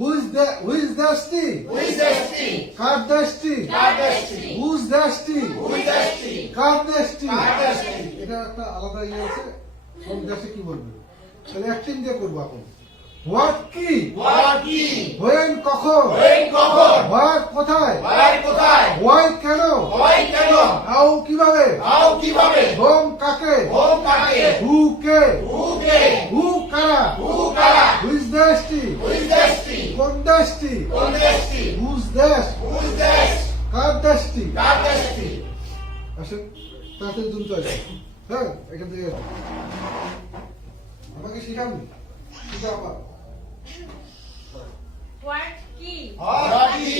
Who is thirsty? Who is thirsty? Car thirsty? Car thirsty? Who's thirsty? Who is thirsty? Car thirsty? Car thirsty? এটা একটা আলাদা ইয়ে আছে। কোন দেশে কি বলবে? তাহলে অ্যাক্টিং দিয়ে করব এখন। What কি? What কি? When কখন? When কখন? Where কোথায়? Where কোথায়? Why কেন? Why কেন? How কিভাবে? How কিভাবে? Whom কাকে? Whom কাকে? Who K? Who K? Who কারা? Who কারা? Who is thirsty? Who is thirsty? কোন thirsty? কোন thirsty? Who's thirsty? Who is thirsty? Car thirsty? Car thirsty? আসেন তাড়াতাড়ি দ্রুত আসেন। হ্যাঁ এখান থেকে আসেন। আমাকে শিখাননি শিখাবা। What কি? What কি?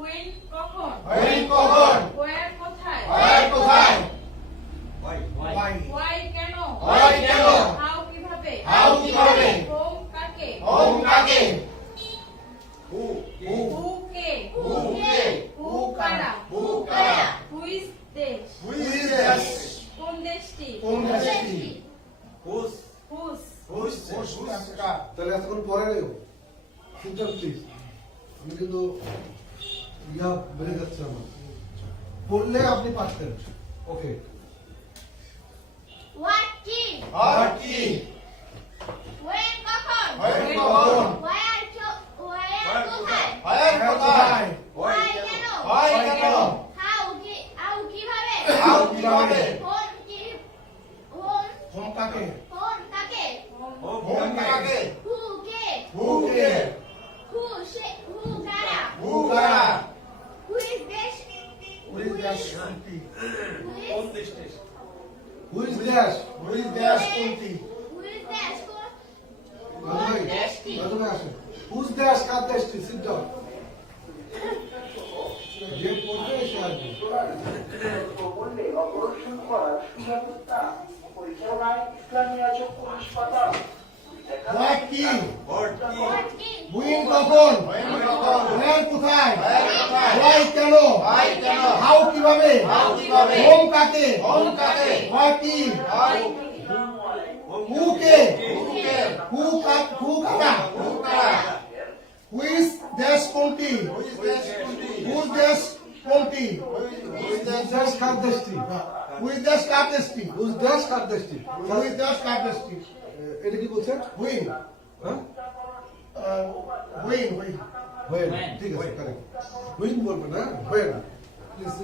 When কখন? When কখন? Where কোথায়? Where কোথায়? Why কেন? Why কেন? How কিভাবে? How কিভাবে? Whom কাকে? Whom কাকে? Who K? Who K? Who কারা? Who কারা? Who is this? Who is this? কোন দেশটি? কোন দেশটি? Whose? Who's তাহলে এতক্ষণ পরে নেব শুনছেন প্লিজ। আমি কিন্তু ইয়া বেড়ে যাচ্ছে আমার পড়লে আপনি পারতেন। ওকে What কি? What কি? When কখন? When কখন? Where কোথায়? Where কোথায়? Why কেন? Why কেন? How কিভাবে? How কিভাবে? Whom কাকে? Whom কাকে? Who K? Who K? Who কারা? Who কারা? Who is this? Who is dash? Who is this কোনটি? Who is this? প্রথমে আসেন। Who's dash কার দেশটি? Sit down. যে পড়বে সে আসবে। মূল্যে অপারেশন করার সুব্যবস্থা পরিচালনায় ইসলামিয়া চক্ষু হাসপাতাল। What কি? What কি? When কখন? Where কোথায়? Why কেন? How কিভাবে? Whom কাকে? What কি? Who K? Who কারা? Who is this কোনটি? Who's this কোনটি? Who's dash কার দেশটি? Who is this কার দেশটি? Who's dash কার দেশটি? Who is this কার দেশটি? এটা কি বলছেন? When হ্যাঁ when When ঠিক আছে কারেক্ট। When বলবেন না when প্লিজ